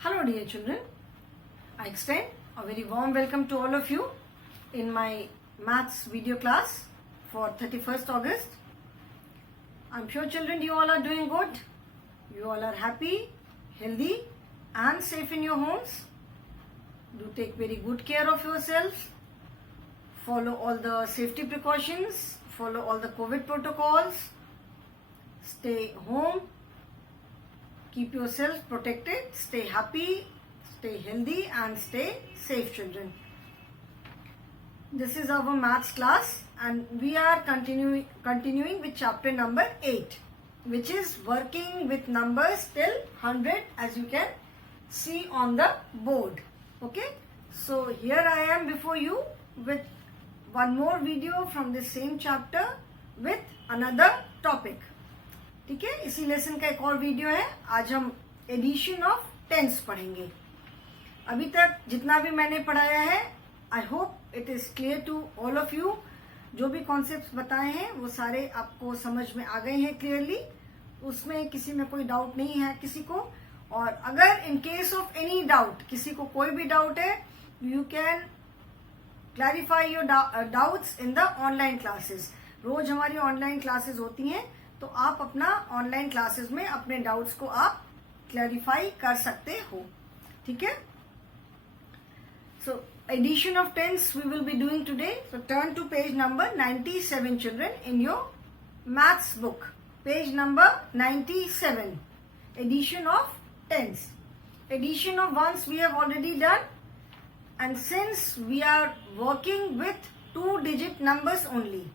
Hello dear children, I extend a very warm welcome to all of you in my maths video class for 31st August. I'm sure children you all are doing good. You all are happy, healthy and safe in your homes. Do take very good care of yourselves. Follow all the safety precautions. Follow all the COVID protocols. Stay home. Keep yourself protected. Stay happy, stay healthy and stay safe children. This is our maths class and we are continuing with chapter number 8, which is working with numbers till 100, as you can see on the board. Okay, so here I am before you with one more video from the same chapter with another topic. ठीक है, इसी लेसन का एक और वीडियो है. आज हम addition of tense पढ़ेंगे. अभी तक जितना भी मैंने पढ़ाया है, I hope it is clear to all of you. जो भी कॉन्सेप्ट्स बताए हैं वो सारे आपको समझ में आ गए हैं क्लियरली. उसमें किसी में कोई डाउट नहीं है किसी को. और अगर in case of any doubt, किसी को कोई भी डाउट है, you can clarify your doubts in the online classes. रोज हमारी ऑनलाइन क्लासेस होती हैं, तो आप अपना ऑनलाइन क्लासेस में अपने डाउट्स को आप क्लैरिफाई कर सकते हो. ठीक है. So addition of tens we will be doing today. So turn to page number 97 children in your maths book. Page number 97. Addition of tens. Addition of ones we have already done, and since we are working with 2 digit numbers only,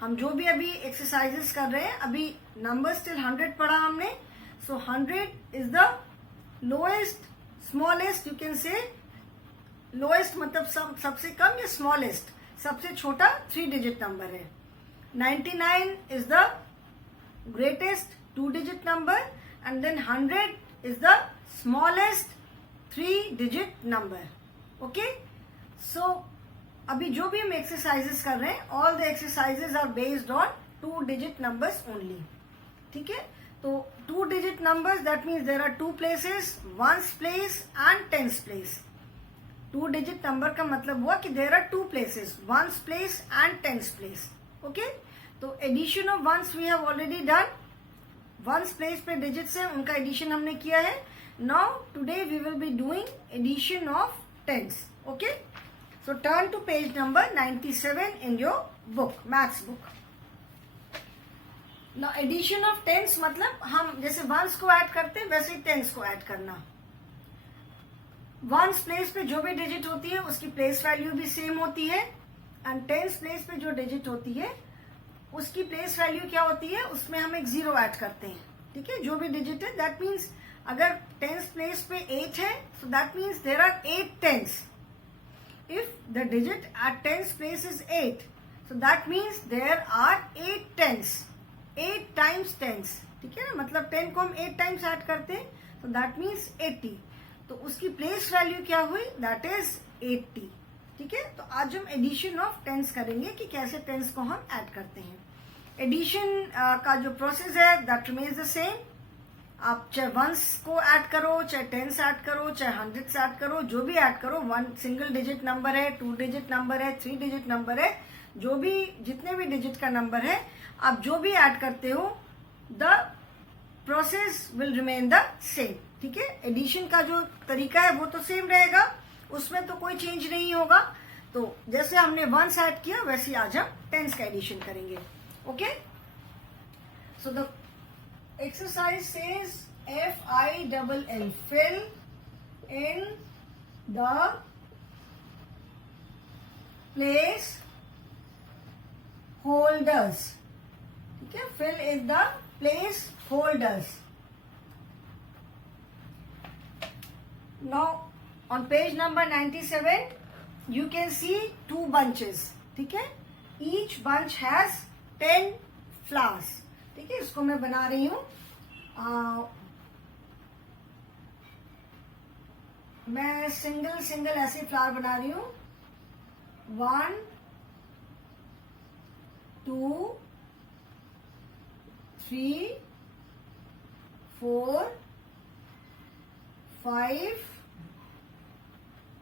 हम जो भी अभी एक्सरसाइजेस कर रहे हैं, अभी numbers till 100 पढ़ा हमने. सो 100 is the lowest, smallest, you can से लोएस्ट मतलब सबसे कम या स्मॉलेस्ट, सबसे छोटा 3 डिजिट नंबर है. 99 is the greatest 2 digit number, and then 100 is the smallest 3 digit number. Okay. So अभी जो भी हम एक्सरसाइजेस कर रहे हैं, all the exercises are based on 2 digit numbers only. ठीक है. तो 2 digit numbers, that means there are 2 places, ones place and tens place. 2 digit number का मतलब हुआ कि there are 2 places, ones place and tens place. Okay. तो addition of ones we have already done. Ones place पे digits है, उनका addition हमने किया है. Now today we will be doing addition of tens. Okay. So turn to page number 97 in your book, maths book. Now addition of tens मतलब हम जैसे वंस को ऐड करते हैं वैसे ही टेंस को ऐड करना. वंस प्लेस पे जो भी डिजिट होती है उसकी प्लेस वैल्यू भी सेम होती है, एंड टेंस प्लेस पे जो डिजिट होती है उसकी प्लेस वैल्यू क्या होती है, उसमें हम एक 0 ऐड करते हैं. ठीक है. जो भी डिजिट है, दैट मीन्स अगर टेंस प्लेस पे 8 है, so that means there are 8 tens. If the digit at tens place is 8, so that means there are 8 tens. 8 times tens. ठीक है ना. मतलब 10 को हम 8 times ऐड करते हैं, so that means 80. तो उसकी प्लेस वैल्यू क्या हुई, that is 80. ठीक है. तो आज हम एडिशन ऑफ टेंस करेंगे कि कैसे टेंस को हम ऐड करते हैं. एडिशन का जो प्रोसेस है दैट रिमेन्स द सेम. आप चाहे वंस को ऐड करो, चाहे टेंस ऐड करो, चाहे हंड्रेड्स ऐड करो, जो भी ऐड करो, 1 सिंगल डिजिट नंबर है, 2 डिजिट नंबर है, 3 डिजिट नंबर है, जो भी जितने भी डिजिट का नंबर है, आप जो भी ऐड करते हो, the process will remain the same. ठीक है. एडिशन का जो तरीका है वो तो सेम रहेगा, उसमें तो कोई चेंज नहीं होगा. तो जैसे हमने वंस ऐड किया वैसे आज हम टेंस का एडिशन करेंगे. Okay. So the exercise says FILL, fill in the place holders. Okay, fill in the place holders. Now on page number 97 you can see 2 bunches. ठीक है. Each bunch has 10 flowers. ठीक है. इसको मैं बना रही हूं. मैं सिंगल ऐसे फ्लावर बना रही हूं. 1 2 3 4 5,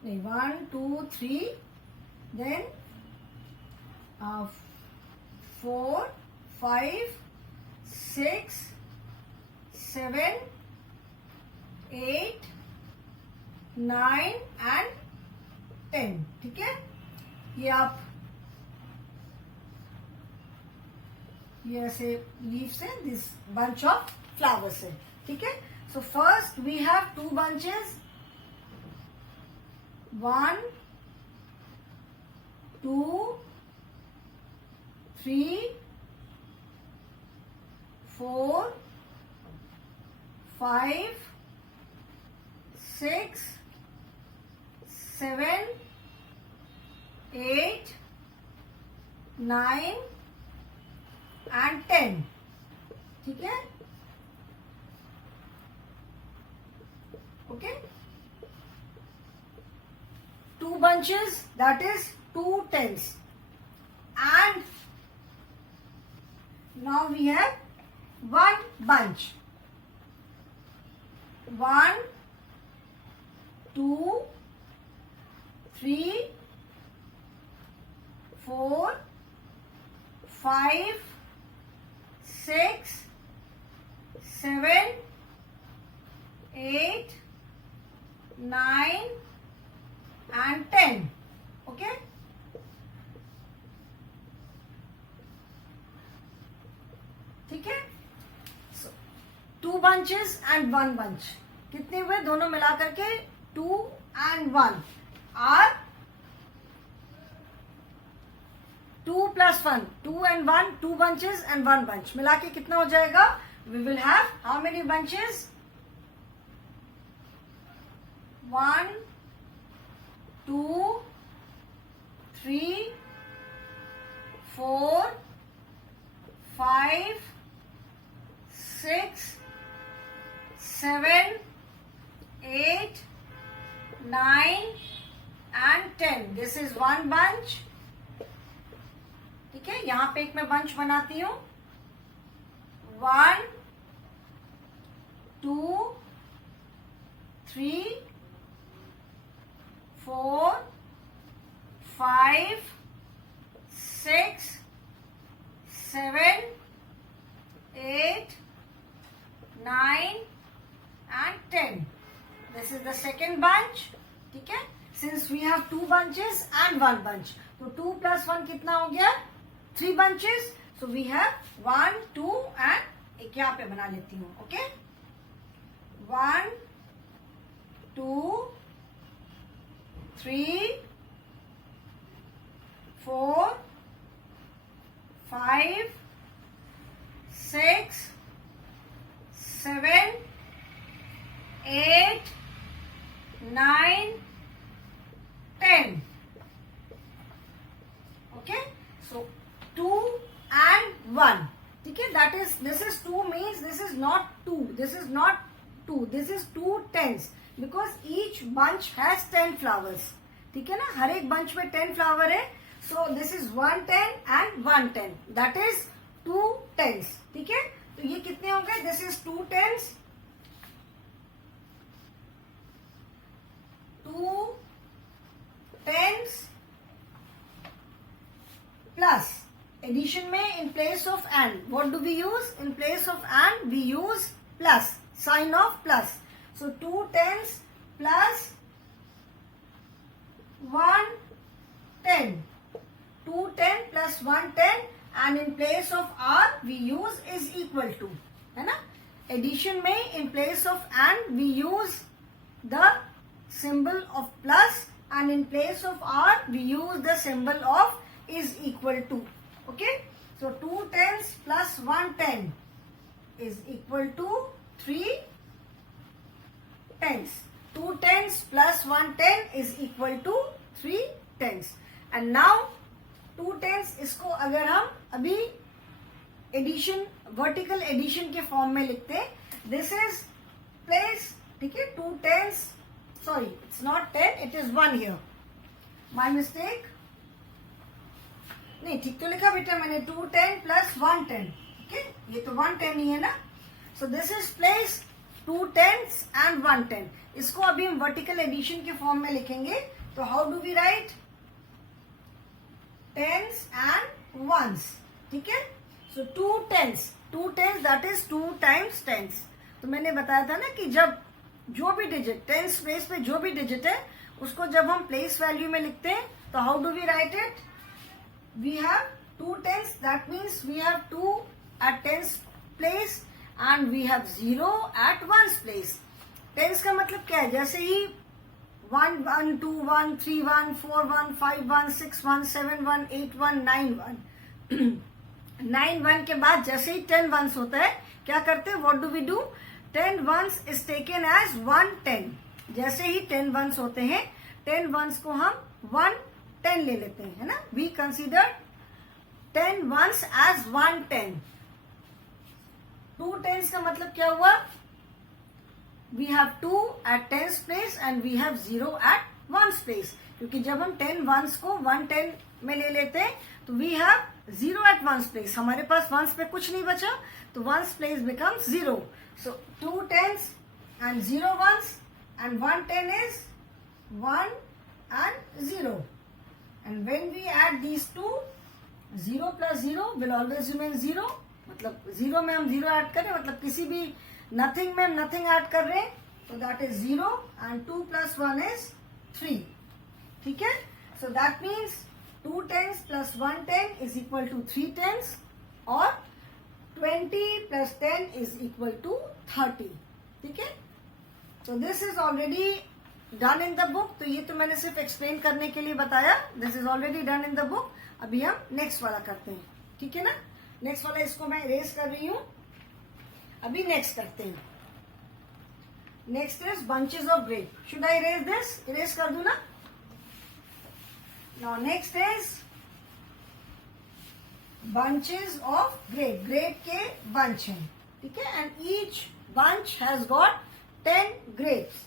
1, 2, 3, then 4, 5, 6, 7, 8, 9 and 10. ठीक है, ये आप ये ऐसे लीव्स है, दिस bunch of flowers है. ठीक है, so first we have 2 bunches, 1, 2, 3, 4, 5, 6, 7, 8, 9 and 10. ठीक है, okay, 2 bunches, that is 2 tens, and now we have 1 bunch, 1, 2, 3, 4, 5, 6, 7, 8, 9 and 10. Okay, ठीक है, so 2 bunches and 1 bunch. कितने हुए दोनों मिला करके? 2 and 1 are 2 plus 1, 2 and 1, 2 bunches and 1 bunch. मिला के कितना हो जाएगा? We will have how many bunches? 1, 2, 3, 4, 5, 6, 7, 8, 9 and 10. This is 1 bunch. ठीक है, यहां पे एक मैं बंच बनाती हूं. 1, 2, 3, 4, 5, 6, 7, 8, 9 and 10. This is the second bunch. ठीक है, since we have 2 bunches and 1 bunch, तो 2 plus 1 कितना हो गया? 3 bunches. So we have 1, 2 and एक यहाँ पे बना लेती हूँ. ओके, 1, 2, 3, 4, 5, 6, 7, 8, 9, 10. Okay, so 2 and 1. ठीक है, that is, this is 2 means this is not 2. This is not 2. This is 2 tens because each bunch has 10 flowers. ठीक है ना, हर एक bunch में 10 flower है. So this is 1 10 and 1 10. That is 2 tens. ठीक है, तो ये कितने हो गए? This is 2 tens. 2 tens plus addition में in place of and, what do we use? In place of and we use plus, sign of plus. So 2 tens plus 1 10. 2 10 plus 1 10 and in place of r we use is equal to, है ना. Addition में in place of and we use the symbol of plus and in place of r we use the symbol of is equal to. Okay, so 2 tens plus 1 10 is equal to 3 tens. 2 tens plus 1 10 is equal to 3 tens. And now 2 tens इसको अगर हम अभी addition, vertical addition के फॉर्म में लिखते हैं, this is place. ठीक है, 2 tens, sorry it's not 10, it is 1 here, my mistake. नहीं, ठीक तो लिखा बेटा मैंने, 2 10 plus 1 10. ठीक है, ये तो 1 10 ही है ना. सो this is place 2 10s and 1 10. इसको अभी हम वर्टिकल एडिशन के फॉर्म में लिखेंगे. तो how do we write? 10s and 1s. ठीक है. So 2 10s that is 2 times 10s. तो मैंने बताया था ना कि जब जो भी डिजिट 10s प्लेस पे जो भी डिजिट है उसको जब हम प्लेस वैल्यू में लिखते हैं तो how do we write it? We have 2 10s, that means we have 2 at 10s place and we have 0 at 1s place. 10s का मतलब क्या है? जैसे ही 1 1 2 1 3 1 4 1 5 1 6 1 7 1 8 1 9 1 9 1 के बाद जैसे ही 10 1s होता है क्या करते हैं? What do we do? 10 1s is taken as 1 10. जैसे ही 10 1s होते हैं 10 1s को हम 1 10 ले लेते हैं, है ना. We consider 10 1s as 1 10. 2 10s का मतलब क्या हुआ? We have 2 at 10s place and we have 0 at 1s place. क्योंकि जब हम 10 1s को 1 10 में ले लेते हैं तो we have 0 at 1s place. हमारे पास 1s पे कुछ नहीं बचा तो 1s प्लेस बिकम्स 0. So 2 10s and 0 1s and 1 10 is 1 and 0. And when we add these two, 0 plus 0 will always remain 0. मतलब 0 में हम 0 ऐड करें मतलब किसी भी नथिंग में हम नथिंग ऐड कर रहे हैं तो दैट इज 0 and 2 plus 1 is 3. ठीक है. So that means 2 10s plus 1 10 is equal to 3 10s और 20 plus 10 is equal to 30. ठीक है. So this is already done in the book. तो ये तो मैंने सिर्फ एक्सप्लेन करने के लिए बताया. This is already done in the book. अभी हम नेक्स्ट वाला करते हैं. ठीक है ना. नेक्स्ट वाला इसको मैं इरेज कर रही हूं. अभी नेक्स्ट करते हैं. Next is bunches of grape. Should I erase this? Erase कर दूं ना. Now next is bunches of grape. Grape के bunch हैं. ठीक है. And each bunch has got 10 grapes.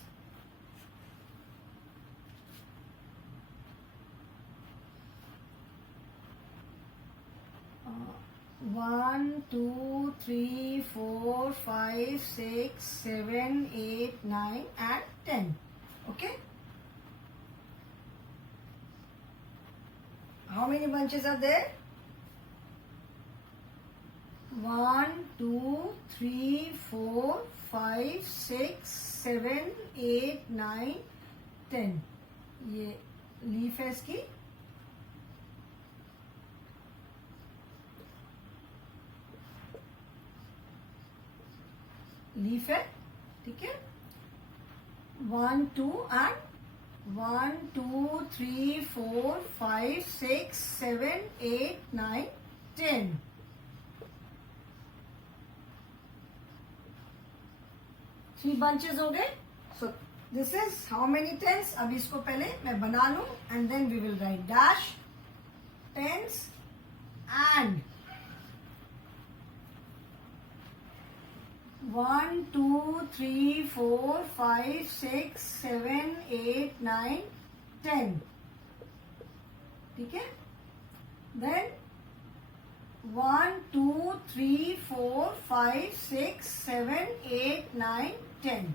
One, 2, 3, 4, 5, 6, 7, 8, 9 and 10. Okay. How many bunches are there? 1 2 3 4 5 6 7 8 9 10. ये लीफ है इसकी. लीफ है. ठीक है. 1 2 and 1 2 3 4 5 6 7 8 9 10. 3 bunches हो गए. So this is how many tens? अब इसको पहले मैं बना लूं and then we will write dash tens and 1 2 3 4 5 6 7 8 9 10. ठीक है. Then 1 2 3 4 5 6 7 8 9 10.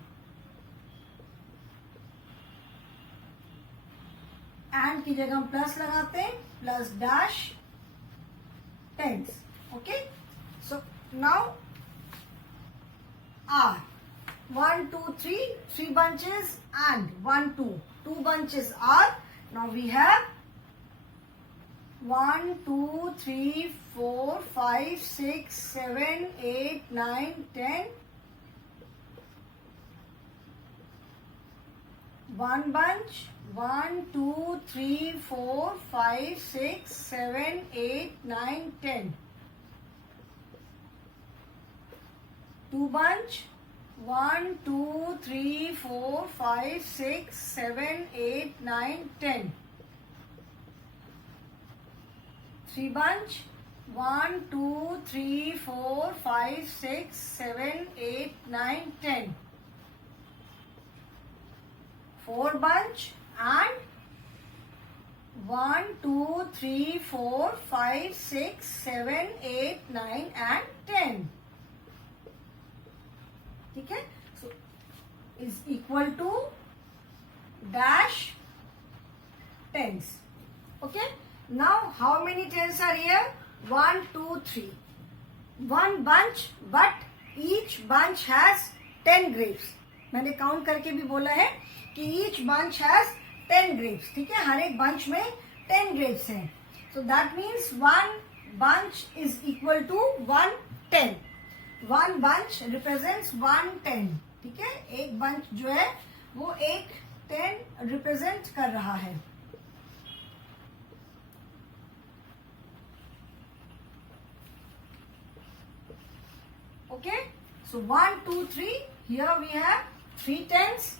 एंड की जगह हम प्लस लगाते हैं. Plus dash tens. Okay. So now are 1 2 3 3 bunches and 1 2 2 bunches are. Now we have 1 2 3 4 5 6 7 8 9 10. One bunch. 1 2 3 4 5 6 7 8 9 10. Two bunch. 1 2 3 4 5 6 7 8 9 10. Three bunch. 1 2 3 4 5 6 7 8 9 10. Four bunch and 1 2 3 4 5 6 7 8 9 and 10. ठीक है. So is equal to dash tens. Okay, now how many tens are here? 1, 2, 3. One bunch, but each bunch has 10 grapes. मैंने काउंट करके भी बोला है कि each bunch has 10 grapes. ठीक है, हर एक bunch में 10 grapes हैं. So that means one bunch is equal to 110. One bunch represents 110. ठीक है, एक bunch जो है वो एक 10 represent कर रहा है. Okay, so 1, 2, 3. Here we have 3 tens.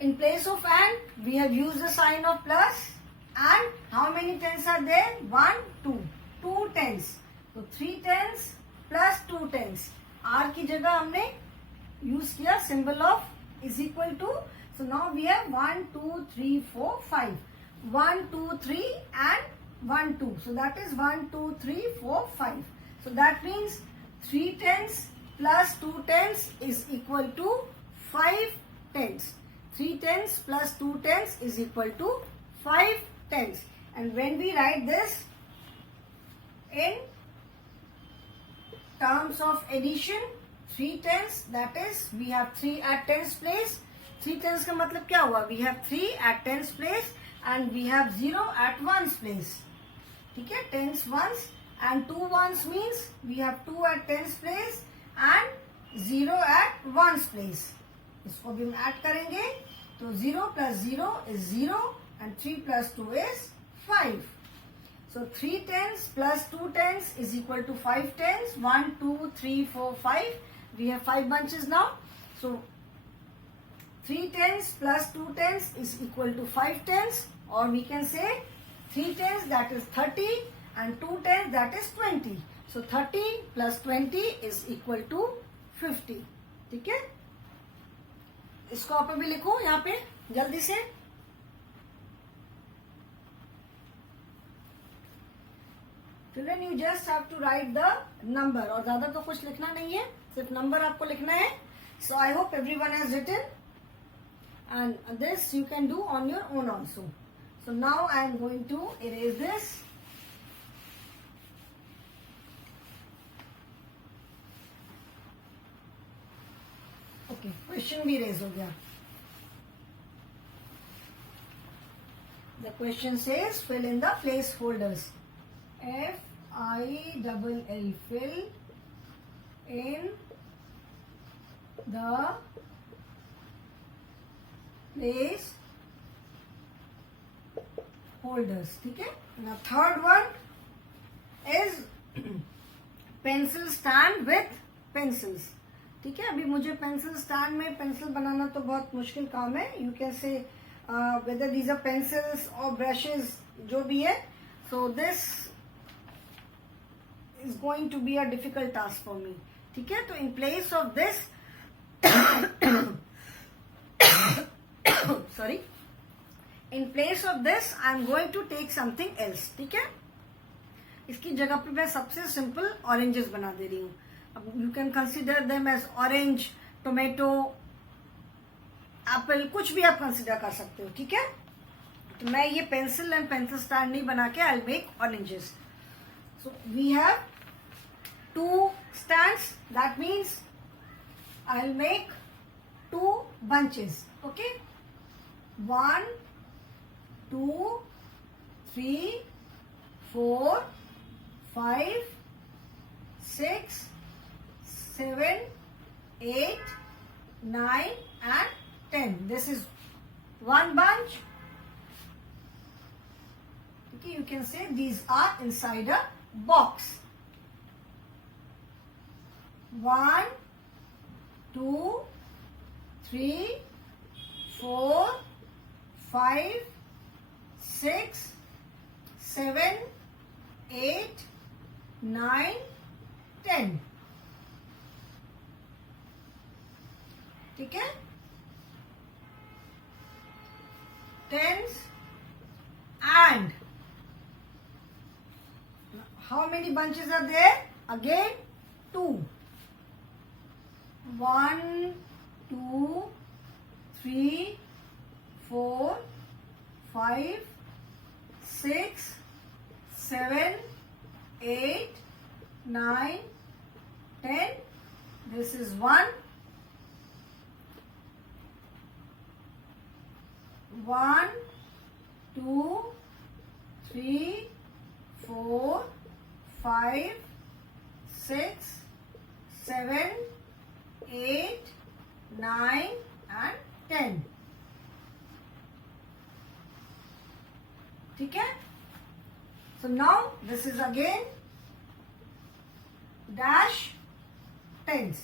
In place of and, we have used the sign of plus. And how many tens are there? 1, 2. 2 tens. So 3 tens plus 2 tens. R की जगह हमने use किया symbol of is equal to. So now we have 1, 2, 3, 4, 5. 1, 2, 3 and 1, 2. So that is 1, 2, 3, 4, 5. So that means 3 tens plus 2 tens is equal to 5 tens. 3 tens plus 2 tens is equal to 5 tens. And when we write this in terms of addition, 3 tens, that is we have 3 at tens place. 3 tens का मतलब क्या हुआ? We have 3 at tens place and we have 0 at ones place. ठीक है, tens ones. And 2 ones means we have 2 at tens place and 0 at ones place. इसको भी हम ऐड करेंगे तो 0 plus 0 is 0 and 3 plus 2 is 5. So 3 tens plus 2 tens is equal to 5 tens. 1, 2, 3, 4, 5. We have 5 bunches now. So 3 tens plus 2 tens is equal to 5 tens, or we can say 3 tens, that is 30. And 2 tens, that is 20. So 30 plus 20 is equal to 50. ठीक है, इसको आप अभी लिखो यहाँ पे जल्दी से. Children, you just have to write the number. और ज्यादा तो कुछ लिखना नहीं है, सिर्फ नंबर आपको लिखना है. So I hope everyone has written, and this you can do on your own also. So now I am going to erase this. Okay, question भी raise हो गया. The question says fill in the placeholders. FILL, fill in the place holders. ठीक है. Now third one is pencil stand with pencils. ठीक है, अभी मुझे pencil stand में पेंसिल बनाना तो बहुत मुश्किल काम है. You can say whether these are pencils और ब्रशेस, जो भी है. So this is going to be a difficult task for me. ठीक है, तो in place of this sorry, in place of this I am going to take something else. ठीक है, इसकी जगह पे मैं सबसे सिंपल ऑरेंजेस बना दे रही हूँ. You can consider them as orange, tomato, apple, कुछ भी आप कंसिडर कर सकते हो. ठीक है, तो मैं ये पेंसिल एंड पेंसिल स्टैंड नहीं बना के I'll make oranges. So we have 2 stands. That means I'll make 2 bunches. Okay, 1, 2, 3, 4, 5, 6, 7, 8, 9 and 10. This is one bunch. Okay, you can say these are inside a box. 1, 2, 3, 4, 5, 6, 7, 8, 9, 10. ठीक है, tens and how many bunches are there? Again 2. 1, 2, 3, 4, 5, 6, 7, 8, 9, 10. This is 1. 1, 2, 3, 4, 5, 6, 7, 8, 9 and 10. ठीक है? So now this is again dash tens.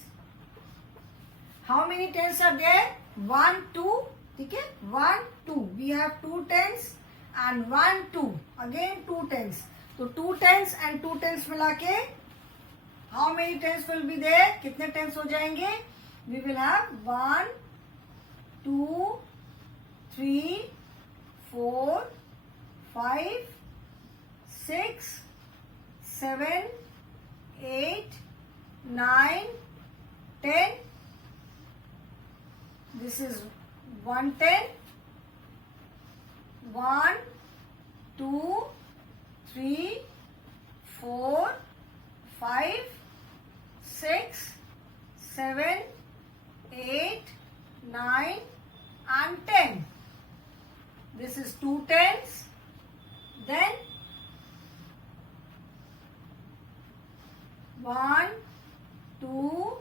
How many tens are there? 1, 2. ठीक है? 1, 2. We have 2 tens and 1, 2. Again 2 tens. So 2 tens and 2 tens मिला के how many tens will be there? कितने tens हो जाएंगे? We will have 1, 2, 3, 4, 5, 6, 7, 8, 9, 10. This is 110. 1, 2, 3, 4, 5, 6, 7, 8, 9 and 10. This is 2 tens. Then 1, 2,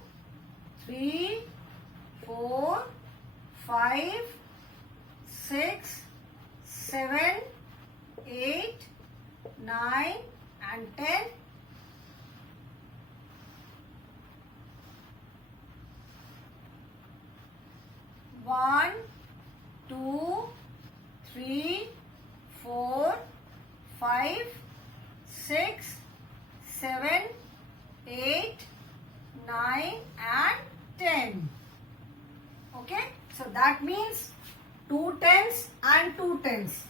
3, 4, 5, 6, 7, 8, 9 and 10. One, 2, 3, 4, 5, 6, 7, 8, 9 and 10. Okay, so that means 2 tens and 2 tens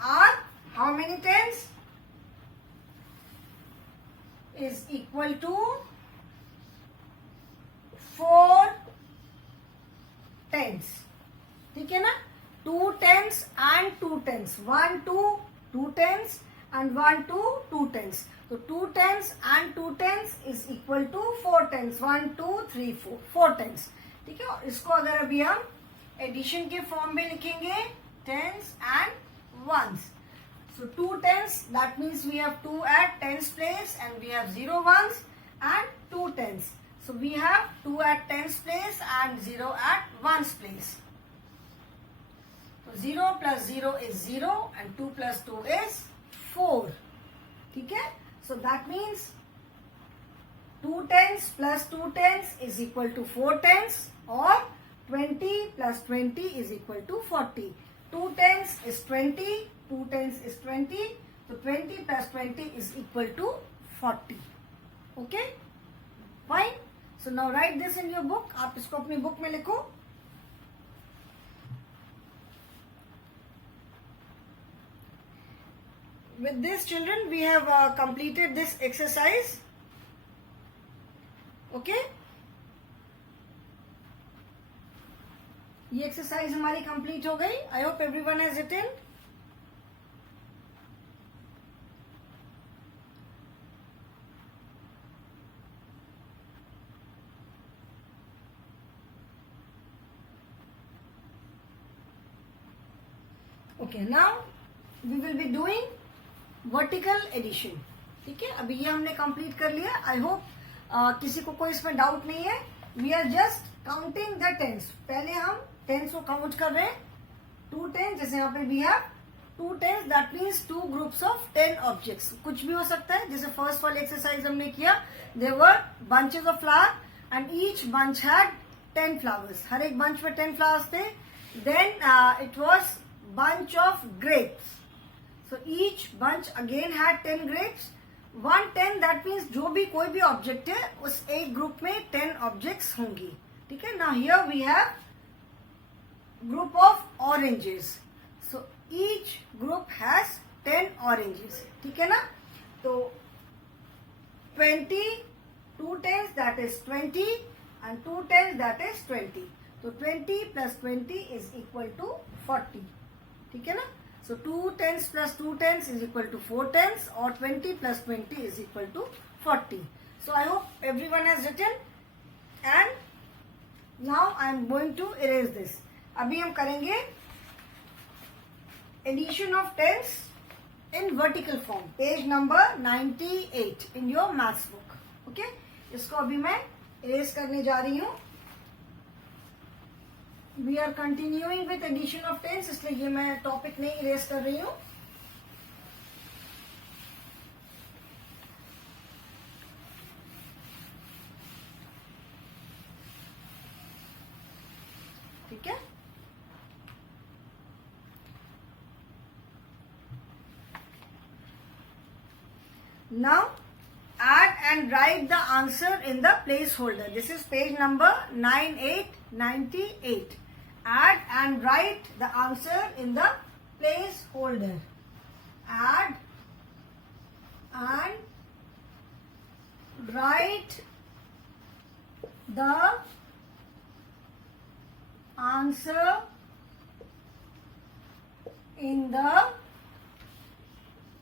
are how many tens? Is equal to 4 tens. ठीक है ना? 2 tens and 2 tens. 1, 2, 2 tens and 1, 2, 2 tens. So 2 tens and 2 tens is equal to 4 tens. 1, 2, 3, 4. 4 tens. ठीक है? और इसको अगर अभी हम एडिशन के फॉर्म में लिखेंगे tens and ones. So 2 tens, that means we have 2 at tens place and we have 0 ones and 2 tens. So we have 2 at tens place and 0 at ones place. So 0 plus 0 is 0 and 2 plus 2 is 4. ठीक है? So that means 2 tens plus 2 tens is equal to 4 tens or 20 plus 20 is equal to 40. 2 tens is 20, 2 tens is 20. So 20 plus 20 is equal to 40. Okay? Fine. So now write this in your book. आप इसको अपनी बुक में लिखो. With this, children, we have completed this exercise. Okay? ये exercise हमारी complete हो गई. I hope everyone has written. Okay, now we will be doing vertical addition. ठीक है, अभी ये हमने कंप्लीट कर लिया. आई होप किसी को कोई इसमें डाउट नहीं है. We are just counting the tens. पहले हम टेंस को काउंट कर रहे हैं. 2 टेंस, जैसे यहाँ पे we have 2 tens, that means 2 groups of 10 objects. कुछ भी हो सकता है. जैसे फर्स्ट वाले एक्सरसाइज हमने किया, there were bunches of flower and each bunch had 10 flowers. हर एक बंच में 10 फ्लावर्स थे. Then it was bunch of grapes. So each bunch again had 10 grapes. 1 10, that means जो भी कोई भी ऑब्जेक्ट है उस एक ग्रुप में 10 ऑब्जेक्ट्स होंगी. ठीक है. Now here we have group of oranges. So each group has 10 oranges. ठीक है ना. तो 20, 2 tens that is 20 and 2 tens that is 20. तो 20 प्लस 20 इज इक्वल टू 40, ठीक है ना. So 2 10s plus 2 10s is equal to 4 10s और 20 plus 20 is equal to 40. So I hope everyone has written and now I am going to erase this. अभी हम करेंगे addition of tens in vertical form, page number 98 in your maths book. Okay, इसको अभी मैं erase करने जा रही हूं. We are continuing with addition of tens, इसलिए ये मैं टॉपिक नहीं इरेज कर रही हूं. ठीक है, now add and write the answer in the placeholder. This is page number 9898. Add and write the answer in the placeholder. Add and write the answer in the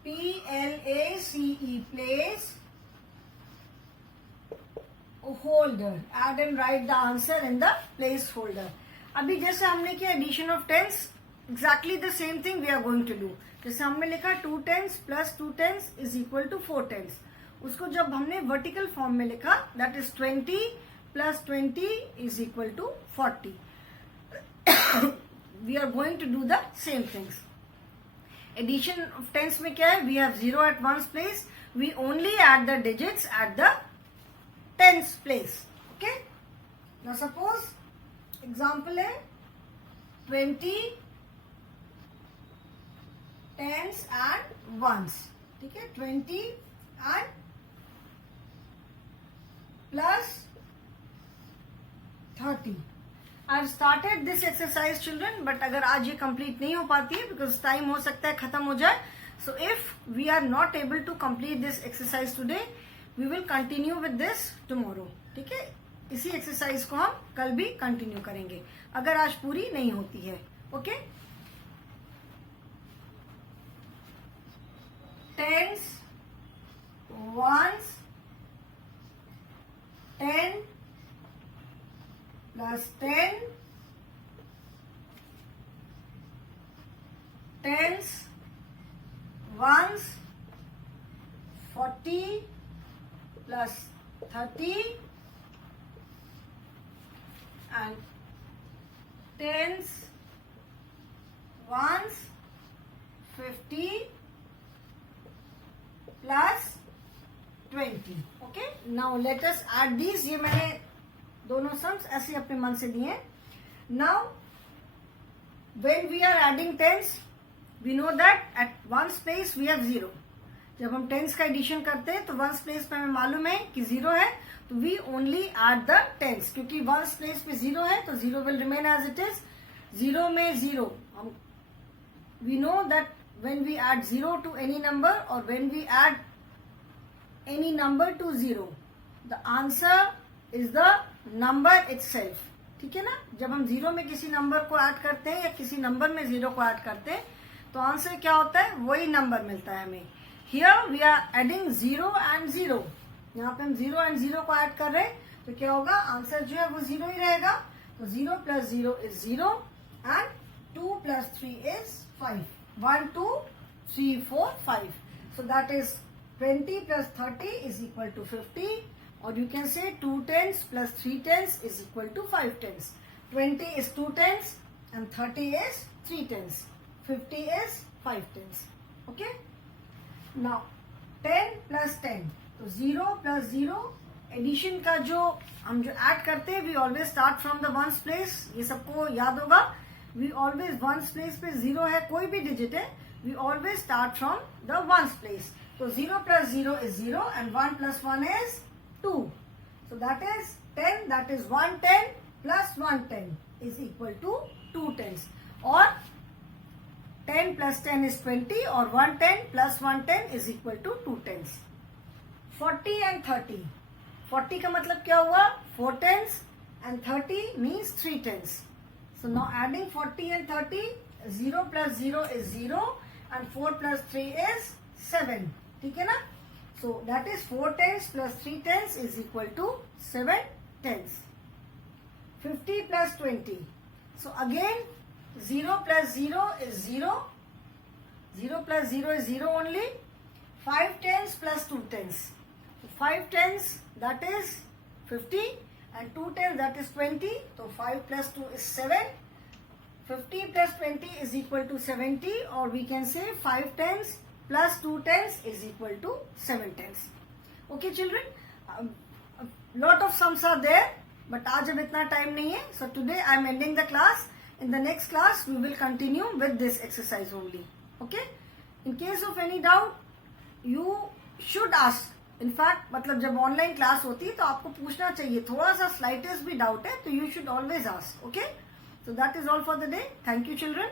PLACE place holder. Add and write the answer in the place holder. अभी जैसे हमने किया addition of tens, exactly the same thing we are going to do. जैसे हमने लिखा 2 10s plus 2 10s is equal to 4 10s. उसको जब हमने वर्टिकल फॉर्म में लिखा, that is 20 plus 20 is equal to 40. We are going to do the same things. Addition of tens में क्या है, we have 0 at ones place, we only add the digits at the tens place. Okay, now suppose example है 20 10s and 1s. ठीक है, 20 and plus 30. I've started this exercise children, but अगर आज ये complete नहीं हो पाती है because time हो सकता है खत्म हो जाए. So if we are not able to complete this exercise today, we will continue with this tomorrow. ठीक है, इसी exercise को हम कल भी continue करेंगे अगर आज पूरी नहीं होती है. Okay? Tens, ones, 10 plus 10, tens, ones, 40 plus 30, and tens, ones, 50 plus 20. Okay, now let us add these. ये मैंने दोनों सम्स ऐसे अपने मन से दिए. Now when we are adding tens, we know that at ones place we have 0. जब हम टेंस का एडिशन करते हैं तो वंस प्लेस पे हमें मालूम है कि 0 है, तो we only add the tens. क्योंकि वंस प्लेस पे 0 है तो 0 will remain as it is. 0 में 0, we know that when we add 0 to any number और when we add any number to 0, the answer is the number itself. ठीक है ना, जब हम 0 में किसी नंबर को ऐड करते हैं या किसी नंबर में 0 को ऐड करते हैं तो आंसर क्या होता है, वही नंबर मिलता है हमें. Here we are adding 0 and 0. यहाँ पे हम 0 एंड 0 को ऐड कर रहे हैं तो क्या होगा, आंसर जो है वो 0 ही रहेगा. तो 0 plus 0 is 0 and 2 plus 3 is 5. 1 2 3 4 5. So that is 20 plus 30 is equal to 50. Or you can say 2 10s plus 3 10s is equal to 5 10s. 20 is 2 10s and 30 is 3 10s. 50 is 5 10s. Okay? Now 10 plus 10. तो 0 plus 0. एडिशन का जो हम जो ऐड करते हैं, we always start from the ones place. ये सबको याद होगा. वी ऑलवेज वंस प्लेस पे 0 है, कोई भी डिजिट है, we always start from the ones place. तो 0 plus 0 is 0 and 1 plus 1 is 2. So that is 10, that is 110 plus 110 is equal to 2 10s. Or 10 plus 10 is 20 or 110 plus 110 is equal to 2 10s. 40 and 30. 40 का मतलब क्या हुआ, 4 10s and 30 means 3 tens. So now adding 40 and 30, 0 plus 0 is 0 and 4 plus 3 is 7. ठीक है ना? So that is 4 tens plus 3 tens is equal to 7 tens. 50 plus 20. So again 0 plus 0 is 0. 0 plus 0 is 0 only. 5 tens plus 2 tens. So 5 tens that is 50 and 2 tens that is 20. So 5 plus 2 is 7. 50 plus 20 is equal to 70, or we can say 5 tens plus 2 tens is equal to 7 tens. Okay children, lot of sums are there, but आज अब इतना time नहीं है. So today I am ending the class. In the next class we will continue with this exercise only. Okay? In case of any doubt, you should ask. In fact, मतलब जब online class होती है तो आपको पूछना चाहिए. थोड़ा सा स्लाइटेस्ट भी डाउट है तो you should always ask. Okay? So that is all for the day. Thank you children.